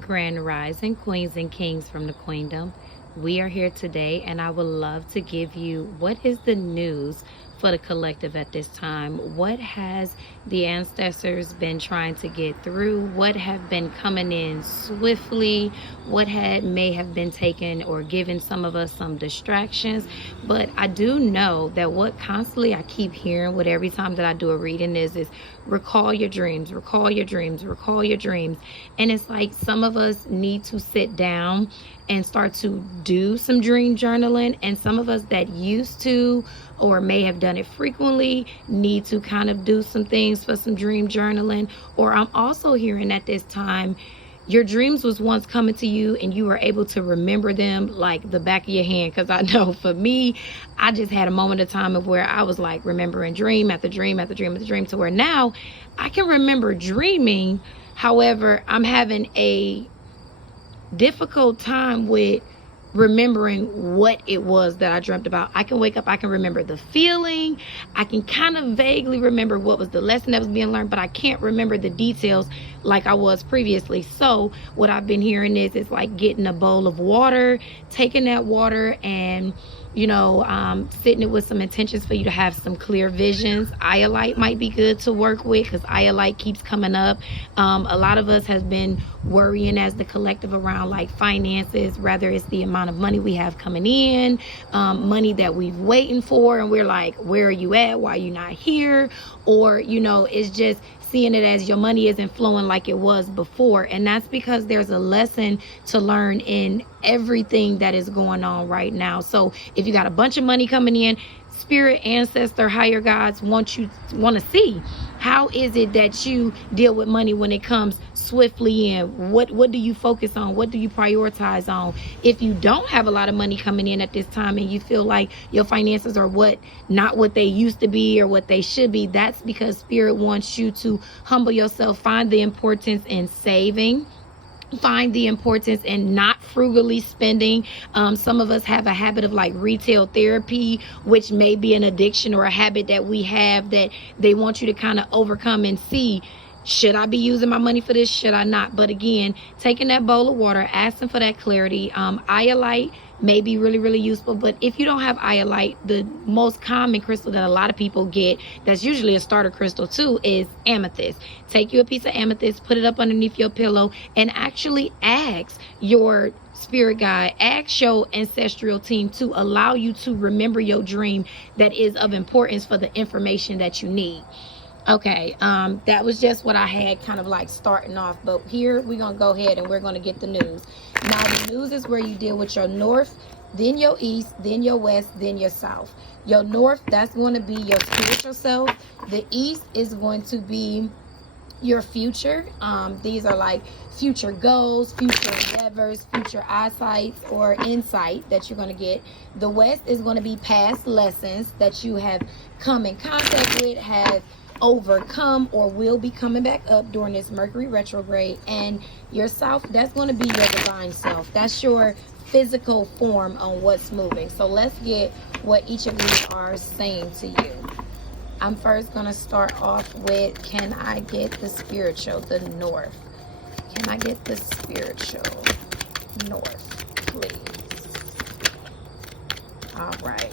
Grand Rising Queens and Kings from the Queendom. We are here today, and I would love to give you what is the news for the collective at this time. What has the ancestors been trying to get through? What have been coming in swiftly? What may have been taken or given some of us some distractions? But I do know that what constantly I keep hearing with every time that I do a reading is recall your dreams, recall your dreams, recall your dreams. And it's like some of us need to sit down and start to do some dream journaling, and some of us that used to or may have done it frequently need to kind of do some things for some dream journaling. Or I'm also hearing at this time, your dreams was once coming to you and you were able to remember them like the back of your hand. Because I know for me, I just had a moment of time of where I was like remembering dream after dream after dream after dream, to where now I can remember dreaming. However, I'm having a difficult time with remembering what it was that I dreamt about. I can wake up, I can remember the feeling, I can kind of vaguely remember what was the lesson that was being learned, but I can't remember the details like I was previously. So what I've been hearing is it's like getting a bowl of water, taking that water and sitting it with some intentions for you to have some clear visions. Iolite might be good to work with because iolite keeps coming up. A lot of us has been worrying as the collective around like finances, whether it's the amount of money we have coming in, money that we've waiting for, and we're like, where are you at? Why are you not here? Or, it's just seeing it as your money isn't flowing like it was before. And that's because there's a lesson to learn in everything that is going on right now. So if you got a bunch of money coming in, spirit, ancestor, higher gods want to see how is it that you deal with money when it comes swiftly in. What do you focus on? What do you prioritize on? If you don't have a lot of money coming in at this time and you feel like your finances are not what they used to be or what they should be, that's because spirit wants you to humble yourself, find the importance in saving, find the importance in not frugally spending. Some of us have a habit of like retail therapy, which may be an addiction or a habit that we have that they want you to kind of overcome and see, should I be using my money for this? Should I not? But again, taking that bowl of water, asking for that clarity. Iolite may be really, really useful. But if you don't have iolite, the most common crystal that a lot of people get, that's usually a starter crystal too, is amethyst. Take you a piece of amethyst, put it up underneath your pillow, and actually ask your spirit guide, ask your ancestral team to allow you to remember your dream that is of importance for the information that you need. Okay, that was just what I had kind of like starting off, but here we're gonna go ahead and we're gonna get the news. Now the news is where you deal with your north, then your east, then your west, then your south. Your north, that's going to be your spiritual self. The east is going to be your future. These are like future goals, future endeavors, future eyesight or insight that you're going to get. The west is going to be past lessons that you have come in contact with, have overcome, or will be coming back up during this Mercury retrograde. And your south, that's going to be your divine self. That's your physical form on what's moving. So let's get what each of these are saying to you. I'm first going to start off with, can I get the spiritual, the north? Can I get the spiritual north, please? All right.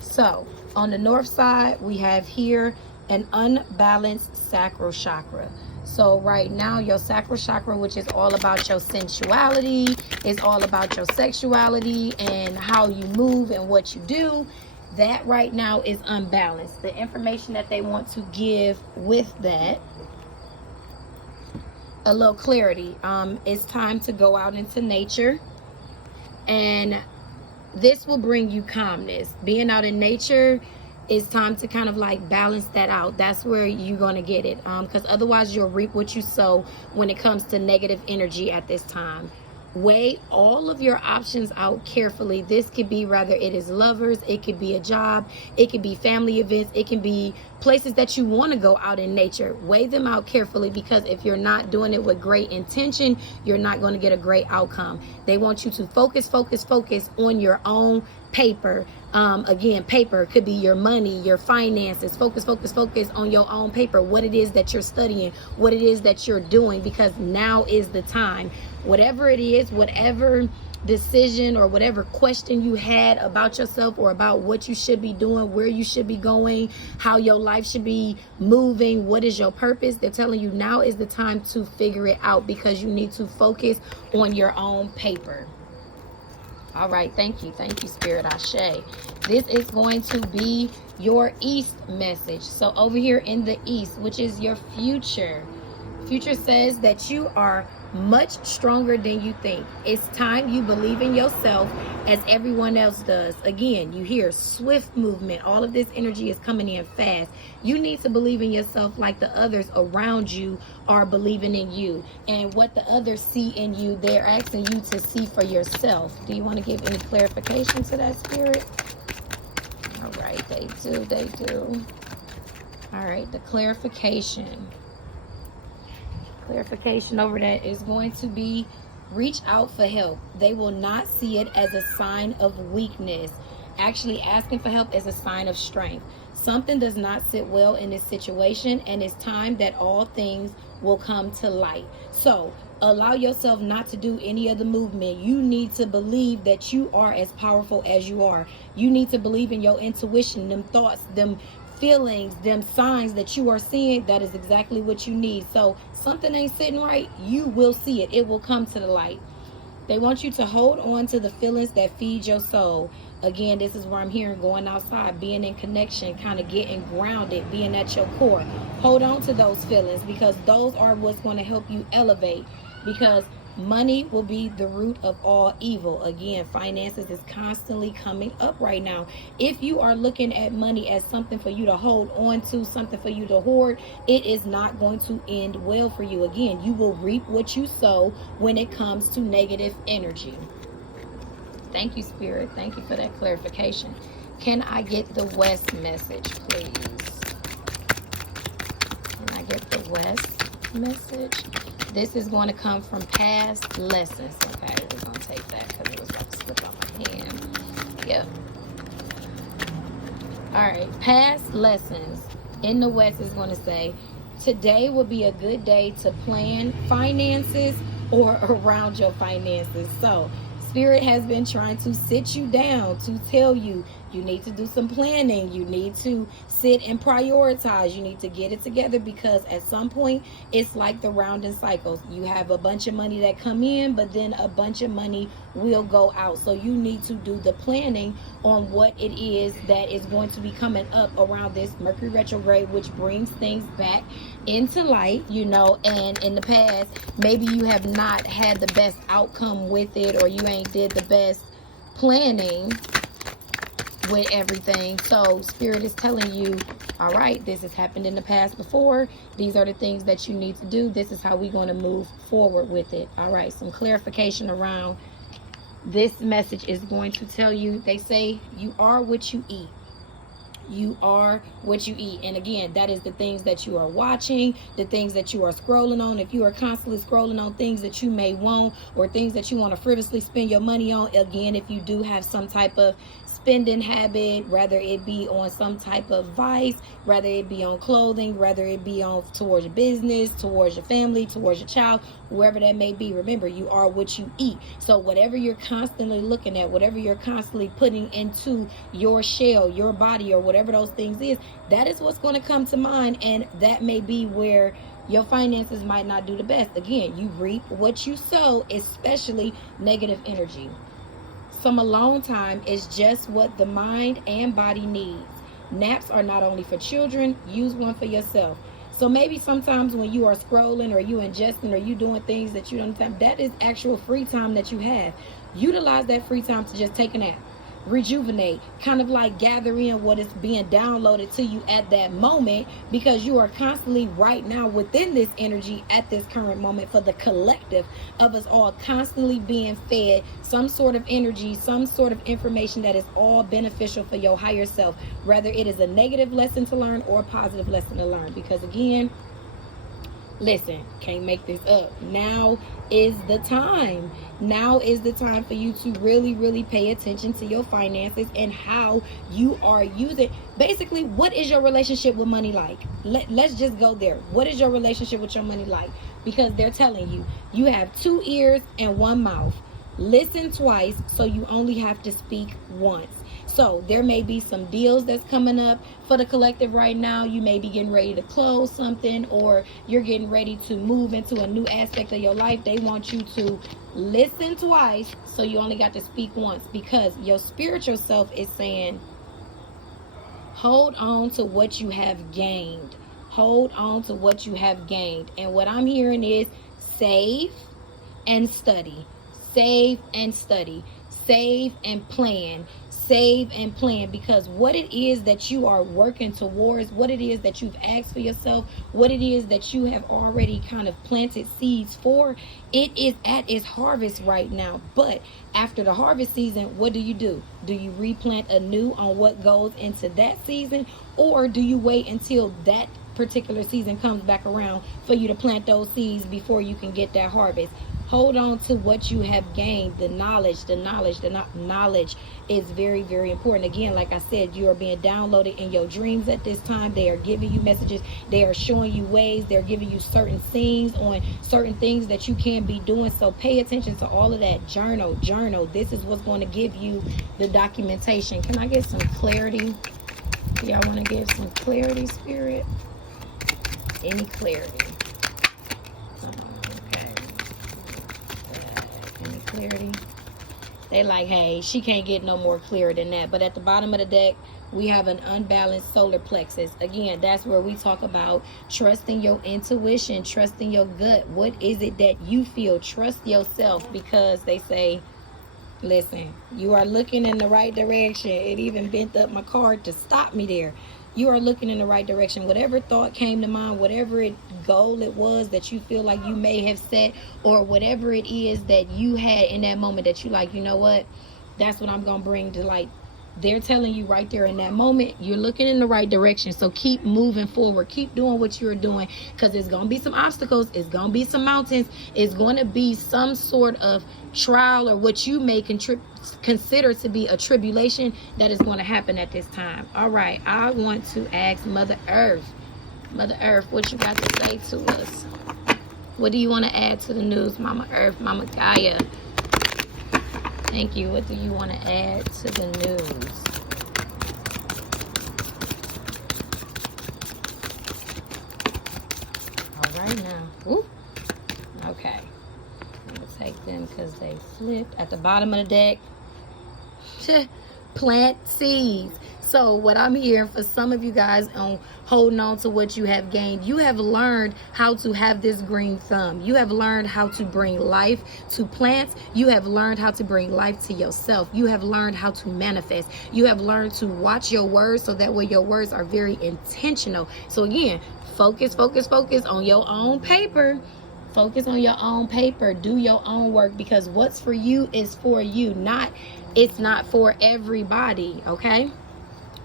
So on the north side, we have here an unbalanced sacral chakra. So right now, your sacral chakra, which is all about your sensuality, is all about your sexuality and how you move and what you do, that right now is unbalanced. The information that they want to give with that, a little clarity. It's time to go out into nature, and this will bring you calmness. Being out in nature, it's time to kind of like balance that out. That's where you're going to get it, because otherwise you'll reap what you sow when it comes to negative energy at this time. Weigh all of your options out carefully. This could be, whether it is lovers, it could be a job, it could be family events, it can be places that you want to go out in nature. Weigh them out carefully, because if you're not doing it with great intention, you're not going to get a great outcome. They want you to focus on your own paper. Again, paper could be your money, your finances. Focus on your own paper, what it is that you're studying, what it is that you're doing, because now is the time. Whatever it is, whatever decision or whatever question you had about yourself or about what you should be doing, where you should be going, how your life should be moving, what is your purpose, they're telling you now is the time to figure it out, because you need to focus on your own paper. All right, thank you, Spirit. Ashe. This is going to be your East message. So over here in the East, which is your future says that you are much stronger than you think. It's time you believe in yourself as everyone else does. Again, you hear swift movement. All of this energy is coming in fast. You need to believe in yourself like the others around you are believing in you. And what the others see in you, they're asking you to see for yourself. Do you want to give any clarification to that, Spirit? All right, they do. All right, the clarification over that is going to be reach out for help. They will not see it as a sign of weakness. Actually, asking for help is a sign of strength. Something does not sit well in this situation, and it's time that all things will come to light. So allow yourself not to do any of the movement. You need to believe that you are as powerful as you are. You need to believe in your intuition, them thoughts, them feelings, them signs that you are seeing. That is exactly what you need. So something ain't sitting right, you will see it. It will come to the light. They want you to hold on to the feelings that feed your soul. Again, this is where I'm hearing going outside, being in connection, kind of getting grounded, being at your core. Hold on to those feelings, because those are what's going to help you elevate, because money will be the root of all evil. Again, finances is constantly coming up right now. If you are looking at money as something for you to hold on to, something for you to hoard, it is not going to end well for you. Again, you will reap what you sow when it comes to negative energy. Thank you, Spirit. Thank you for that clarification. Can I get the West message, please? Can I get the West message? This is going to come from past lessons. Okay, we're going to take that because it was about to slip off my hand. Yep. All right, past lessons in the West is going to say, today will be a good day to plan finances or around your finances. So Spirit has been trying to sit you down to tell you, you need to do some planning. You need to sit and prioritize. You need to get it together, because at some point it's like the rounding cycles. You have a bunch of money that come in, but then a bunch of money will go out. So you need to do the planning on what it is that is going to be coming up around this Mercury retrograde, which brings things back into light, you know. And in the past, maybe you have not had the best outcome with it, or you ain't did the best planning with everything. So Spirit is telling you, all right, this has happened in the past before. These are the things that you need to do. This is how we're going to move forward with it. All right, some clarification around this message is going to tell you, they say you are what you eat. You are what you eat. And again, that is the things that you are watching, the things that you are scrolling on. If you are constantly scrolling on things that you may want, or things that you want to frivolously spend your money on, again, if you do have some type of spending habit, whether it be on some type of vice, whether it be on clothing, whether it be on towards your business, towards your family, towards your child, whoever that may be, remember, you are what you eat. So whatever you're constantly looking at, whatever you're constantly putting into your shell, your body, or whatever those things is, that is what's going to come to mind. And that may be where your finances might not do the best. Again, you reap what you sow, especially negative energy. Some alone time is just what the mind and body needs. Naps are not only for children, use one for yourself. So maybe sometimes when you are scrolling, or you ingesting, or you doing things that you don't have, that is actual free time that you have. Utilize that free time to just take a nap, rejuvenate, kind of like gather in what is being downloaded to you at that moment, because you are constantly right now within this energy at this current moment. For the collective of us all, constantly being fed some sort of energy, some sort of information that is all beneficial for your higher self, whether it is a negative lesson to learn or a positive lesson to learn. Because again, Listen, can't make this up. Now is the time. Now is the time for you to really, really pay attention to your finances and how you are using. Basically, what is your relationship with money like? Let's just go there. What is your relationship with your money like? Because they're telling you, you have 2 ears and 1 mouth. Listen twice, so you only have to speak once. So there may be some deals that's coming up for the collective right now. You may be getting ready to close something, or you're getting ready to move into a new aspect of your life. They want you to listen twice, so you only got to speak once, because your spiritual self is saying, hold on to what you have gained. Hold on to what you have gained. And what I'm hearing is save and study. Save and study. Save and plan. Save and plan, because what it is that you are working towards, what it is that you've asked for yourself, what it is that you have already kind of planted seeds for, it is at its harvest right now. But after the harvest season, what do? Do you replant anew on what goes into that season, or do you wait until that particular season comes back around for you to plant those seeds before you can get that harvest? Hold on to what you have gained. The knowledge is very, very important. Again, like I said, you are being downloaded in your dreams at this time. They are giving you messages. They are showing you ways. They're giving you certain scenes on certain things that you can be doing. So pay attention to all of that. Journal. This is what's going to give you the documentation. Can I get some clarity? Y'all want to give some clarity, Spirit? Any clarity? Clarity. They like, hey, she can't get no more clearer than that. But at the bottom of the deck, we have an unbalanced solar plexus. Again, that's where we talk about trusting your intuition, trusting your gut. What is it that you feel? Trust yourself, because they say, listen, you are looking in the right direction. It even bent up my card to stop me there. You are looking in the right direction. Whatever thought came to mind, whatever goal it was that you feel like you may have set, or whatever it is that you had in that moment that you like, you know what, that's what I'm going to bring to light. They're telling you right there in that moment, you're looking in the right direction. So keep moving forward. Keep doing what you're doing, because there's going to be some obstacles. It's going to be some mountains. It's going to be some sort of trial, or what you may consider to be a tribulation that is going to happen at this time. All right. I want to ask Mother Earth. Mother Earth, what you got to say to us? What do you want to add to the news, Mama Earth, Mama Gaia? Thank you. What do you want to add to the news? All right now. Ooh. Okay. I'm going to take them because they flipped. At the bottom of the deck, plant seeds. So what I'm hearing for some of you guys on holding on to what you have gained, you have learned how to have this green thumb. You have learned how to bring life to plants. You have learned how to bring life to yourself. You have learned how to manifest. You have learned to watch your words, so that way your words are very intentional. So again, focus on your own paper. Focus on your own paper. Do your own work, because what's for you is for you. It's not for everybody, okay?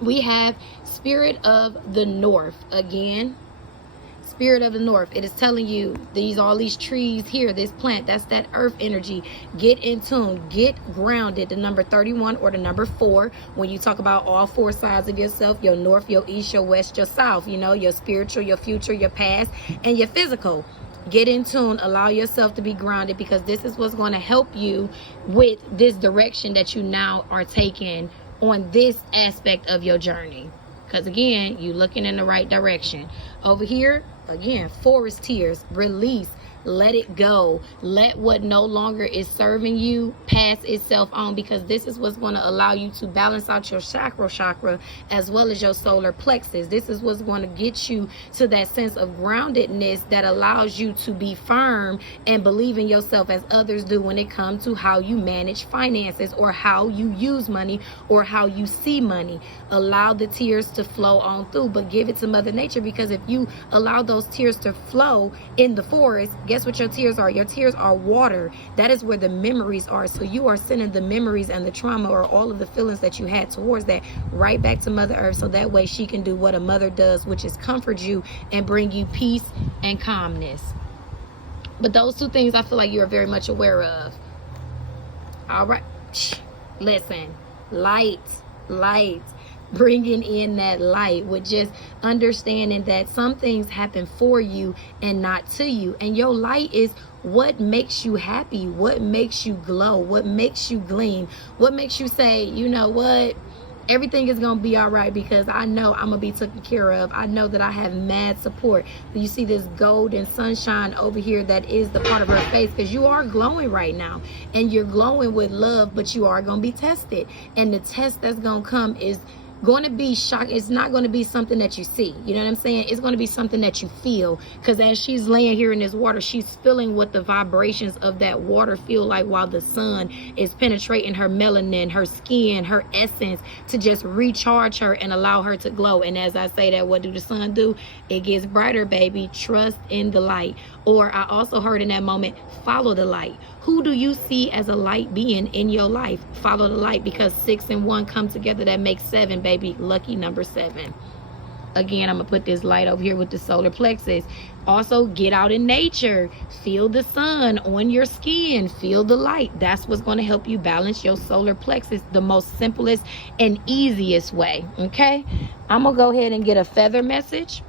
We have Spirit of the North. Again, Spirit of the North. It is telling you all these trees here, this plant, that's that earth energy. Get in tune, get grounded. The number 31 or the number 4, when you talk about all 4 sides of yourself, your north, your east, your west, your south, your spiritual, your future, your past, and your physical. Get in tune, allow yourself to be grounded, because this is what's going to help you with this direction that you now are taking on this aspect of your journey. Because again, you're looking in the right direction. Over here, again, forest tears, release. Let it go. Let what no longer is serving you pass itself on, because this is what's going to allow you to balance out your chakra as well as your solar plexus. This is what's going to get you to that sense of groundedness that allows you to be firm and believe in yourself as others do when it comes to how you manage finances, or how you use money, or how you see money. Allow the tears to flow on through, but give it to Mother Nature, because if you allow those tears to flow in the forest, guess what your tears are? Your tears are water. That is where the memories are. So you are sending the memories and the trauma, or all of the feelings that you had towards that, right back to Mother Earth, so that way she can do what a mother does, which is comfort you and bring you peace and calmness. But those two things I feel like you're very much aware of. All right. Listen, light. Bringing in that light with just understanding that some things happen for you and not to you. And your light is what makes you happy, what makes you glow, what makes you gleam, what makes you say, you know what, everything is going to be all right, because I know I'm going to be taken care of. I know that I have mad support. You see this gold and sunshine over here, that is the part of her face, because you are glowing right now, and you're glowing with love, but you are going to be tested. And the test that's going to come is going to be shock. It's not going to be something that you see. You know what I'm saying? It's going to be something that you feel, because as she's laying here in this water, she's feeling what the vibrations of that water feel like, while the sun is penetrating her melanin, her skin, her essence, to just recharge her and allow her to glow. And as I say that, what do the sun do? It gets brighter, baby. Trust in the light. Or I also heard in that moment, follow the light. Who do you see as a light being in your life? Follow the light, because 6 and 1 come together, that makes 7, baby. Lucky number 7. Again, I'm gonna put this light over here with the solar plexus. Also, get out in nature. Feel the sun on your skin. Feel the light. That's what's going to help you balance your solar plexus the most simplest and easiest way. Okay, I'm gonna go ahead and get a feather message.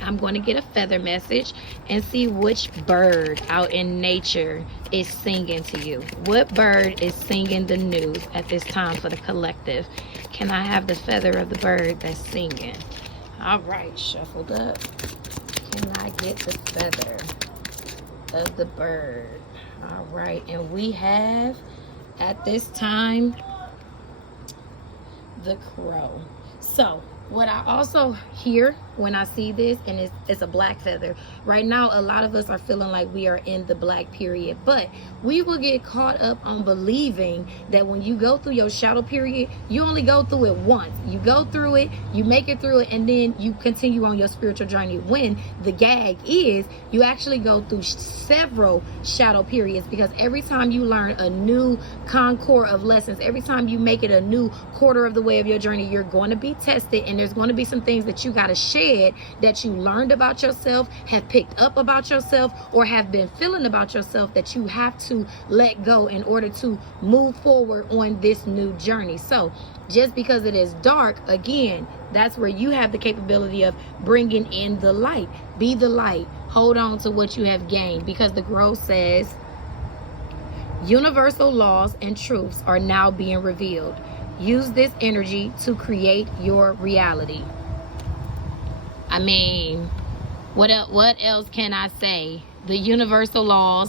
I'm going to get a feather message and see which bird out in nature is singing to you. What bird is singing the news at this time for the collective? Can I have the feather of the bird that's singing? All right, shuffled up. Can I get the feather of the bird? All right, and we have at this time the crow. So what I also hear when I see this, and it's a black feather. Right now, a lot of us are feeling like we are in the black period, but we will get caught up on believing that when you go through your shadow period, you only go through it once. You go through it, you make it through it, and then you continue on your spiritual journey. When the gag is, you actually go through several shadow periods, because every time you learn a new concord of lessons, every time you make it a new quarter of the way of your journey, you're going to be tested, and there's going to be some things that you got to shed that you learned about yourself, have picked up about yourself, or have been feeling about yourself, that you have to let go in order to move forward on this new journey. So just because it is dark, again, that's where you have the capability of bringing in the light. Be the light. Hold on to what you have gained, because the growth says universal laws and truths are now being revealed. Use this energy to create your reality. I mean, what else can I say? The universal laws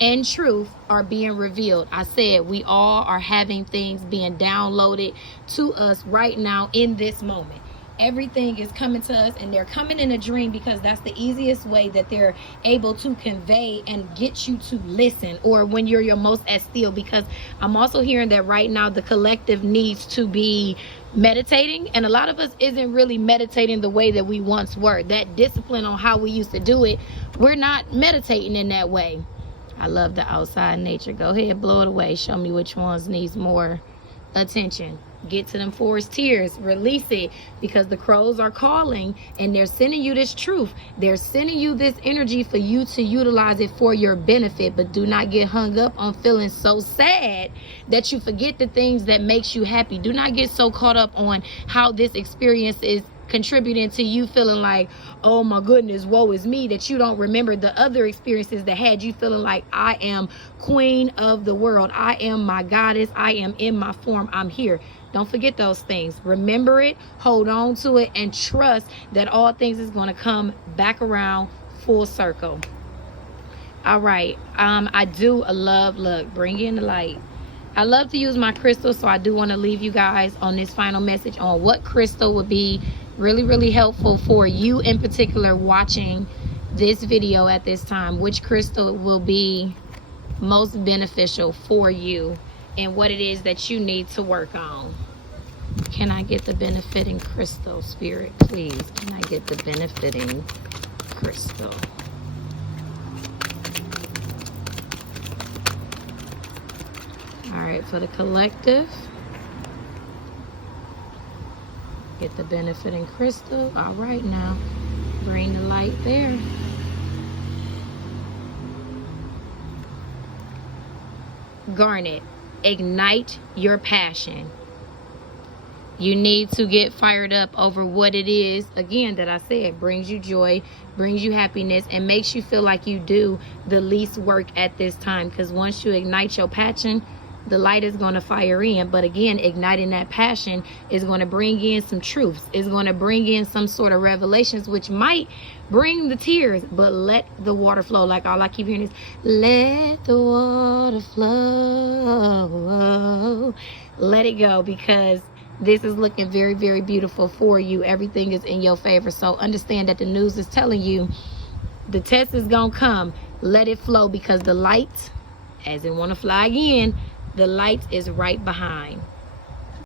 and truth are being revealed. I said we all are having things being downloaded to us right now in this moment. Everything is coming to us, and they're coming in a dream, because that's the easiest way that they're able to convey and get you to listen, or when you're your most at still. Because I'm also hearing that right now the collective needs to be meditating, and a lot of us isn't really meditating the way that we once were. That discipline on how we used to do it, we're not meditating in that way. I love the outside nature. Go ahead, blow it away. Show me which ones needs more attention. Get to them forest tears, release it, because the crows are calling, and they're sending you this truth. They're sending you this energy for you to utilize it for your benefit. But do not get hung up on feeling so sad that you forget the things that makes you happy. Do not get so caught up on how this experience is contributing to you feeling like, oh my goodness, woe is me, that you don't remember the other experiences that had you feeling like, I am queen of the world, I am my goddess, I am in my form, I'm here. Don't forget those things. Remember it, hold on to it, and trust that all things is going to come back around full circle. All right, I do love, look, bring in the light. I love to use my crystal, so I do want to leave you guys on this final message on what crystal would be really helpful for you in particular watching this video at this time. Which crystal will be most beneficial for you and what it is that you need to work on. Can I get the benefiting crystal, Spirit, please? Can I get the benefiting crystal? All right, for the collective, get the benefiting crystal. All right, now bring the light there. Garnet, ignite your passion. You need to get fired up over what it is, again, that I said brings you joy, brings you happiness, and makes you feel like you do the least work at this time. Because once you ignite your passion, the light is going to fire in. But again, igniting that passion is going to bring in some truths. It's going to bring in some sort of revelations, which might bring the tears. But let the water flow. Like all I keep hearing is, let the water flow. Let it go, because this is looking very, very beautiful for you. Everything is in your favor. So understand that the news is telling you the test is going to come. Let it flow, because the light, as in want to fly again, the light is right behind.